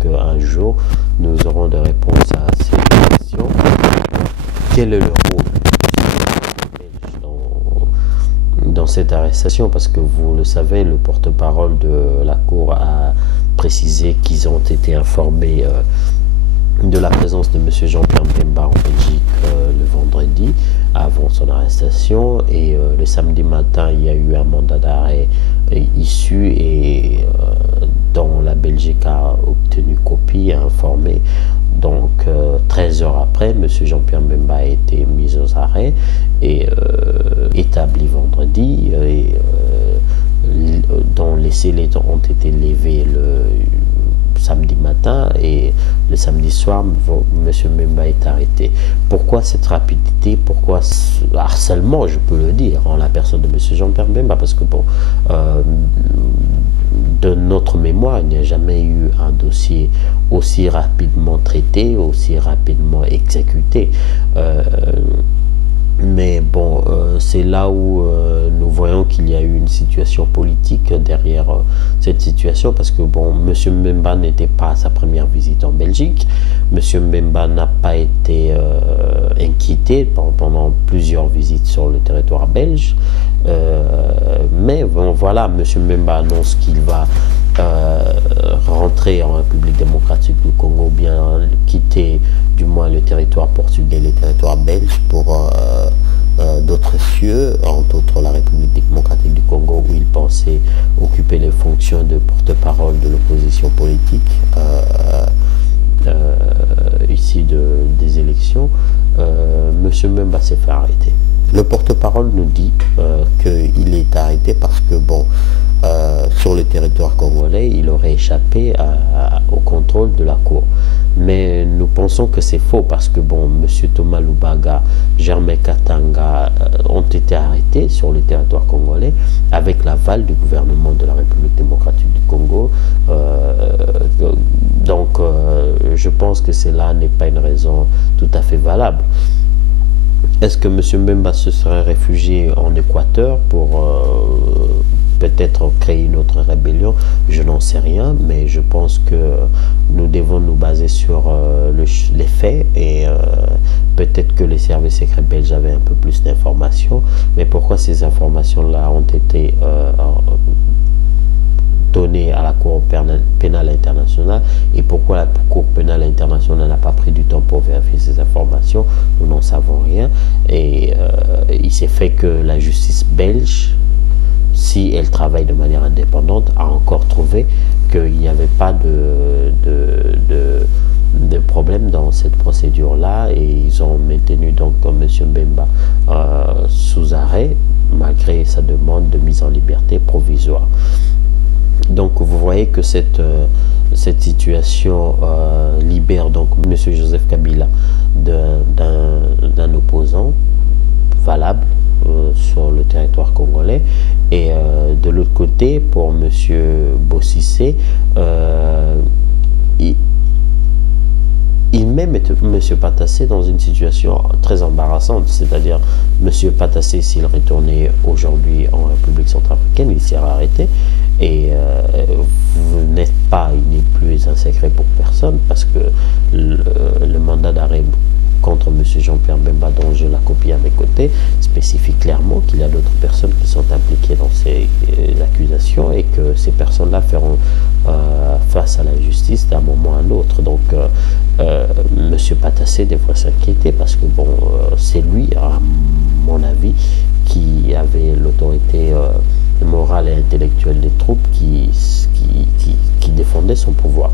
qu'un jour, nous aurons des réponses à ces questions. Quel est le rôle dans cette arrestation? Parce que vous le savez, le porte-parole de la Cour a précisé qu'ils ont été informés de la présence de M. Jean-Pierre Mbemba en Belgique le vendredi avant son arrestation, et le samedi matin il y a eu un mandat d'arrêt issu et dont la Belgique a obtenu copie et informé. Donc 13 heures après, M. Jean-Pierre Mbemba a été mis aux arrêts et établi vendredi, et dont les scellés ont été levés le samedi matin, et le samedi soir, M. Mbemba est arrêté. Pourquoi cette rapidité? Pourquoi ce harcèlement, je peux le dire, en la personne de M. Jean-Pierre Mbemba? Parce que bon, de notre mémoire, il n'y a jamais eu un dossier aussi rapidement traité, aussi rapidement exécuté. Mais bon, c'est là où nous voyons qu'il y a eu une situation politique derrière cette situation, parce que bon, M. Mbemba n'était pas à sa première visite en Belgique. M. Mbemba n'a pas été inquiété pendant plusieurs visites sur le territoire belge. Mais bon, voilà, M. Mbemba annonce qu'il va rentrer en République démocratique du Congo, ou bien quitter du moins le territoire portugais, le territoire belge pour d'autres cieux, entre autres la République démocratique du Congo, où il pensait occuper les fonctions de porte-parole de l'opposition politique ici des élections. M. Mbemba s'est fait arrêter. Le porte-parole nous dit qu'il est arrêté parce que bon, sur le territoire congolais, il aurait échappé au contrôle de la Cour. Mais nous pensons que c'est faux, parce que bon, M. Thomas Lubaga, Germain Katanga ont été arrêtés sur le territoire congolais avec l'aval du gouvernement de la République démocratique du Congo. Donc je pense que cela n'est pas une raison tout à fait valable. Est-ce que M. Mbemba se serait réfugié en Équateur pour peut-être créer une autre rébellion? Je n'en sais rien, mais je pense que nous devons nous baser sur les faits, et peut-être que les services secrets belges avaient un peu plus d'informations. Mais pourquoi ces informations-là ont été données à la Cour pénale internationale, et pourquoi la Cour pénale internationale n'a pas pris du temps pour vérifier ces informations, nous n'en savons rien. Et il s'est fait que la justice belge, si elle travaille de manière indépendante, a encore trouvé qu'il n'y avait pas de problème dans cette procédure-là, et ils ont maintenu donc M. Mbemba sous arrêt, malgré sa demande de mise en liberté provisoire. Donc vous voyez que cette situation libère donc M. Joseph Kabila d'un opposant valable sur le territoire congolais, et de l'autre côté, pour M. Bossissé, il met M. Patassé dans une situation très embarrassante. C'est-à-dire, M. Patassé, s'il retournait aujourd'hui en République centrafricaine, il serait arrêté. Et vous n'êtes pas, il n'est plus un secret pour personne, parce que le mandat d'arrêt contre M. Jean-Pierre Mbemba, dont j'ai la copie à mes côtés, spécifie clairement qu'il y a d'autres personnes qui sont impliquées dans ces accusations, et que ces personnes-là feront face à la justice d'un moment à un autre. Donc M. Patassé devrait s'inquiéter, parce que bon, c'est lui, à mon avis, qui avait l'autorité morale et intellectuelle des troupes qui défendait son pouvoir.